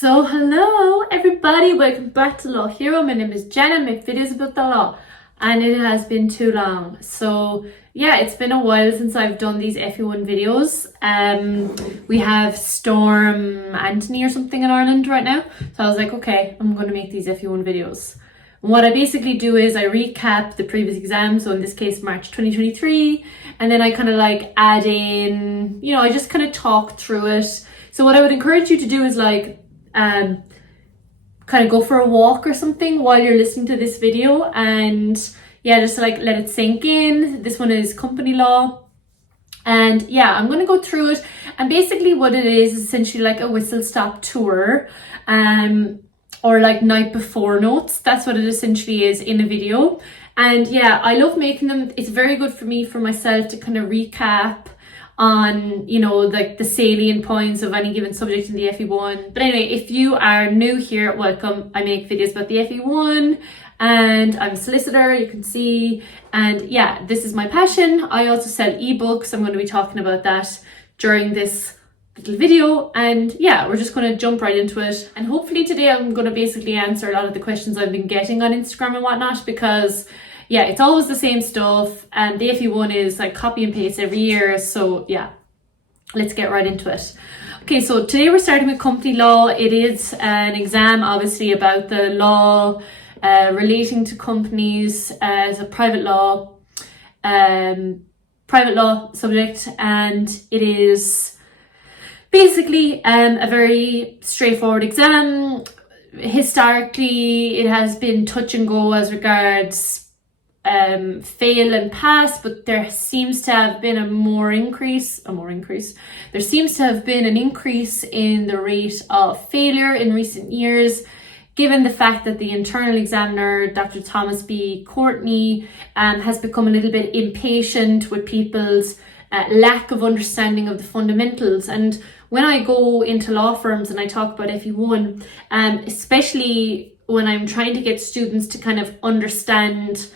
So hello everybody, welcome back to Law Hero. My name is Jenna, I make videos about the law and it has been too long. So yeah, it's been a while since I've done these FE1 videos. We have Storm Anthony or something in Ireland right now. So I was like, okay, I'm going to make these FE1 videos. And what I basically do is I recap the previous exam, so in this case March 2023, and then I kind of like add in, I just kind of talk through it. So what I would encourage you to do is like kind of go for a walk or something while you're listening to this video, and yeah, just like let it sink in. This one is company law, and yeah, I'm going to go through it. And basically what it is essentially like a whistle stop tour, or like night before notes. That's what it essentially is in a video. And yeah, I love making them. It's very good for me, for myself, to kind of recap on, like the salient points of any given subject in the FE1. But anyway, if you are new here, welcome. I make videos about the FE1 and I'm a solicitor, you can see. And yeah, this is my passion. I also sell ebooks. I'm going to be talking about that during this little video, and yeah, we're just going to jump right into it. And hopefully today I'm going to basically answer a lot of the questions I've been getting on Instagram and whatnot, because yeah, it's always the same stuff and the FE1 is like copy and paste every year. So yeah, let's get right into it. Okay, so today we're starting with company law. It is an exam obviously about the law relating to companies as a private law subject, and it is basically a very straightforward exam. Historically, it has been touch and go as regards fail and pass, but there seems to have been there seems to have been an increase in the rate of failure in recent years, given the fact that the internal examiner, Dr. Thomas B. Courtney, has become a little bit impatient with people's lack of understanding of the fundamentals. And when I go into law firms and I talk about FE1, especially when I'm trying to get students to kind of understand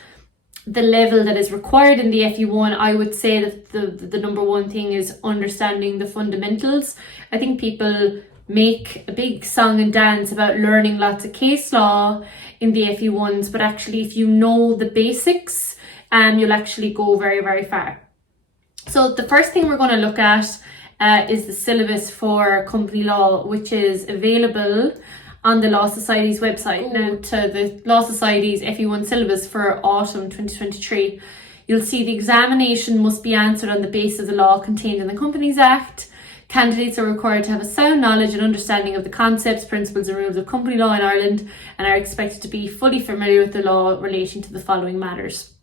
the level that is required in the FE1, I would say that the number one thing is understanding the fundamentals. I think people make a big song and dance about learning lots of case law in the FE1s, but actually if you know the basics, you'll actually go very, very far. So the first thing we're going to look at is the syllabus for company law, which is available on the Law Society's website. Now to the Law Society's FE1 syllabus for autumn 2023, you'll see the examination must be answered on the basis of the law contained in the Companies Act. Candidates are required to have a sound knowledge and understanding of the concepts, principles and rules of company law in Ireland, and are expected to be fully familiar with the law relating to the following matters.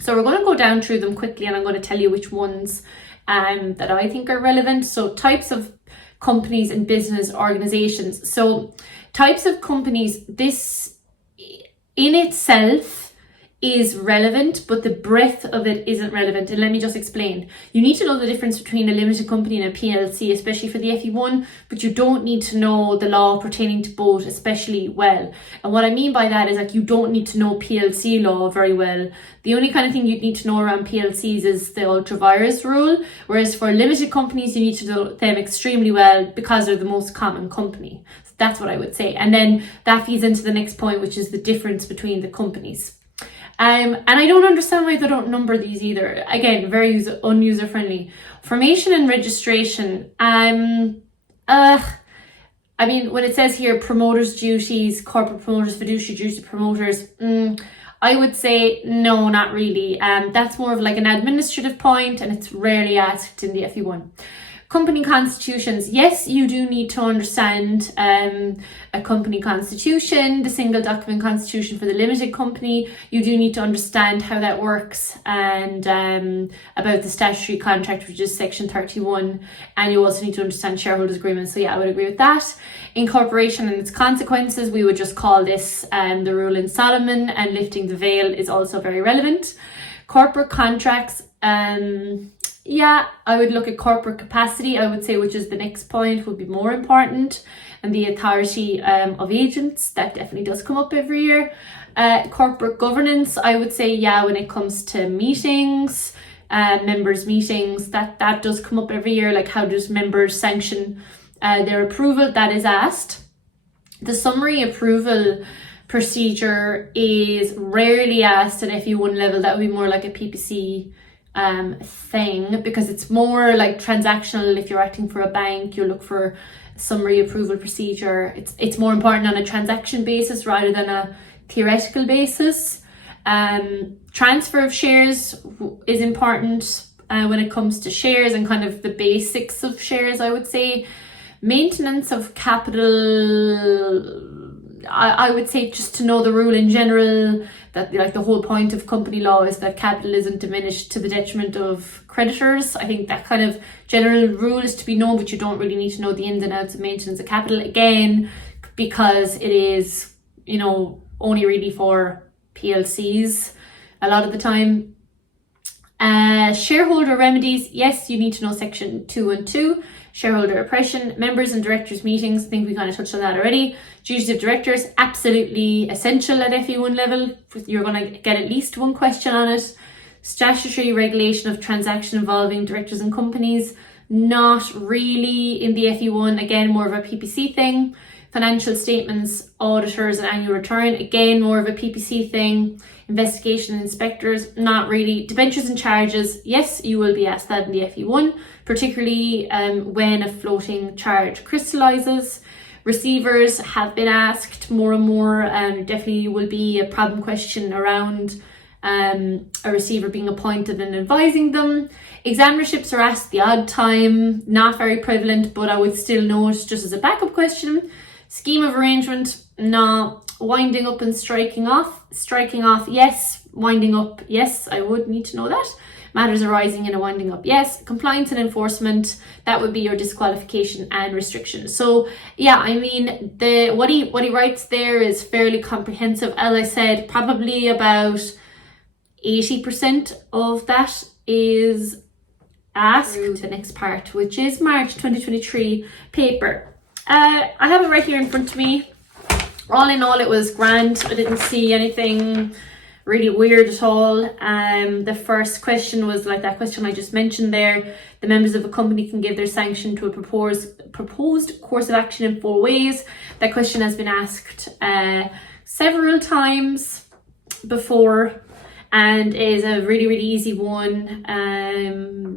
So we're going to go down through them quickly, and I'm going to tell you which ones that I think are relevant. So types of companies and business organizations. So types of companies, this in itself is relevant, but the breadth of it isn't relevant. And let me just explain. You need to know the difference between a limited company and a PLC, especially for the FE1, but you don't need to know the law pertaining to both especially well. And what I mean by that is like you don't need to know PLC law very well. The only kind of thing you'd need to know around PLCs is the ultra vires rule, whereas for limited companies you need to know them extremely well because they're the most common company. So that's what I would say. And then that feeds into the next point, which is the difference between the companies. And I don't understand why they don't number these either. Again, very user friendly. Formation and registration. I mean, when it says here promoters' duties, corporate promoters, fiduciary duties, promoters, I would say no, not really. That's more of like an administrative point, and it's rarely asked in the FE1. Company constitutions. Yes, you do need to understand a company constitution, the single document constitution for the limited company. You do need to understand how that works, and about the statutory contract, which is section 31. And you also need to understand shareholders agreements. So yeah, I would agree with that. Incorporation and its consequences, we would just call this the rule in Solomon, and lifting the veil is also very relevant. Corporate contracts. Yeah, I would look at corporate capacity, I would say, which is the next point, would be more important. And the authority of agents, that definitely does come up every year. Corporate governance, I would say, yeah, when it comes to meetings, members' meetings, that does come up every year. Like, how does members sanction their approval? That is asked. The summary approval procedure is rarely asked at FE1 level. That would be more like a PPC thing, because it's more like transactional. If you're acting for a bank, you look for summary approval procedure. It's more important on a transaction basis rather than a theoretical basis. Transfer of shares is important when it comes to shares and kind of the basics of shares, I would say. Maintenance of capital, I would say just to know the rule in general, that like the whole point of company law is that capital isn't diminished to the detriment of creditors. I think that kind of general rule is to be known, but you don't really need to know the ins and outs of maintenance of capital, again, because it is, you know, only really for PLCs a lot of the time. Shareholder remedies, yes, you need to know section 2 and 2. Shareholder oppression, members and directors meetings, I think we kind of touched on that already. Duties of directors, absolutely essential at FE1 level. You're going to get at least one question on it. Statutory regulation of transaction involving directors and companies, not really in the FE1, again, more of a PPC thing. Financial statements, auditors and annual return, again, more of a PPC thing. Investigation and inspectors, not really. Debentures and charges, yes, you will be asked that in the FE1, particularly when a floating charge crystallizes. Receivers have been asked more and more, definitely will be a problem question around a receiver being appointed and advising them. Examinerships are asked the odd time, not very prevalent, but I would still note just as a backup question. Scheme of arrangement, no. Winding up and striking off, yes. Winding up, yes, I would need to know that. Matters arising in a winding up, yes. Compliance and enforcement, that would be your disqualification and restriction. So yeah, I mean, what he writes there is fairly comprehensive. As I said, probably about 80% of that is asked. The next part, which is March 2023 paper. I have it right here in front of me. All in all, it was grand. I didn't see anything really weird at all. The first question was like that question I just mentioned there. The members of a company can give their sanction to a proposed course of action in 4 ways. That question has been asked several times before, and is a really, really easy one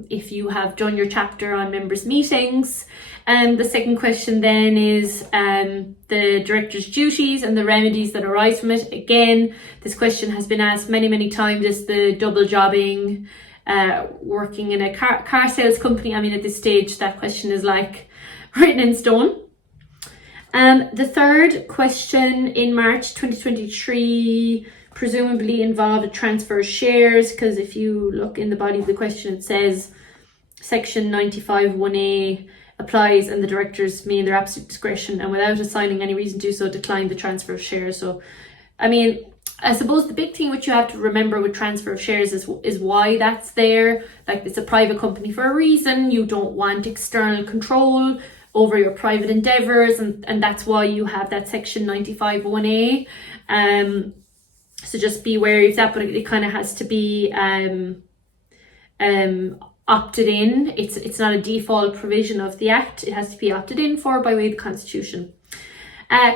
if you have done your chapter on members' meetings. And the second question then is the director's duties and the remedies that arise from it. Again, this question has been asked many, many times. It's the double jobbing, working in a car sales company. I mean, at this stage, that question is like written in stone. The third question in March 2023 presumably involved a transfer of shares, because if you look in the body of the question, it says section 95(1)(a) applies, and the directors may in their absolute discretion and without assigning any reason to do so decline the transfer of shares. So I mean, I suppose the big thing which you have to remember with transfer of shares is why that's there. Like, it's a private company for a reason. You don't want external control over your private endeavours, and that's why you have that section 95(1)(a). So just be wary of that, but it kind of has to be opted in. It's not a default provision of the Act. It has to be opted in for by way of the Constitution.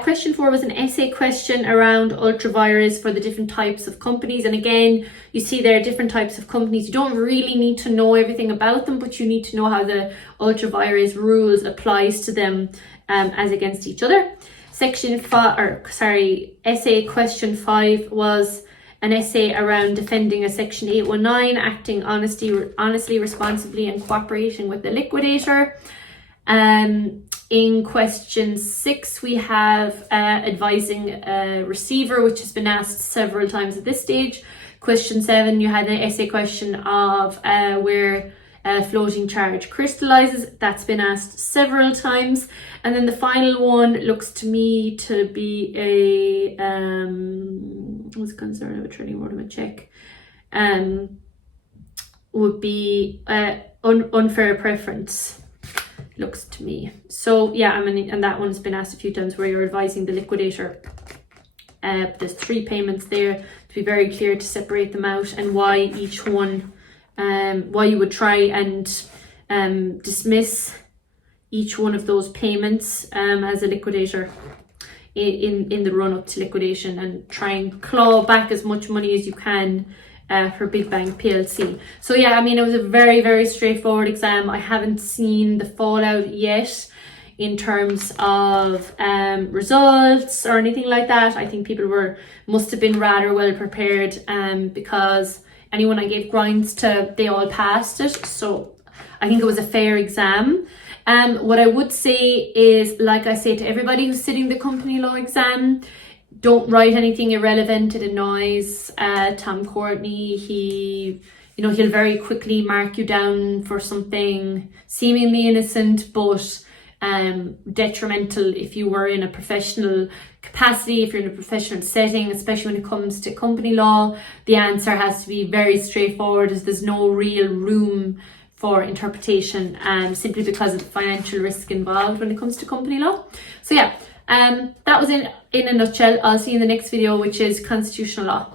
Question 4 was an essay question around ultra-vires for the different types of companies. And again, you see there are different types of companies. You don't really need to know everything about them, but you need to know how the ultra-vires rules applies to them as against each other. Essay question 5 was an essay around defending a section 819, acting honestly, responsibly and cooperating with the liquidator. In question 6, we have advising a receiver, which has been asked several times at this stage. Question 7, you had an essay question of where a floating charge crystallizes. That's been asked several times. And then the final one looks to me to be a what's concerned with trading order check. Would be unfair preference, looks to me. So yeah, I mean, and that one's been asked a few times where you're advising the liquidator. There's 3 payments there, to be very clear to separate them out, and why each one, why you would try and dismiss each one of those payments as a liquidator. in the run up to liquidation, and try and claw back as much money as you can for Big Bang PLC. So yeah, I mean, it was a very, very straightforward exam. I haven't seen the fallout yet in terms of results or anything like that. I think people must have been rather well prepared, because anyone I gave grinds to, they all passed it. So I think it was a fair exam. What I would say is, like I say to everybody who's sitting the company law exam, don't write anything irrelevant. It annoys Tom Courtney. He'll very quickly mark you down for something seemingly innocent but detrimental if you were in a professional capacity, if you're in a professional setting, especially when it comes to company law. The answer has to be very straightforward, as there's no real room for interpretation, simply because of the financial risk involved when it comes to company law. So yeah, that was in a nutshell. I'll see you in the next video, which is constitutional law.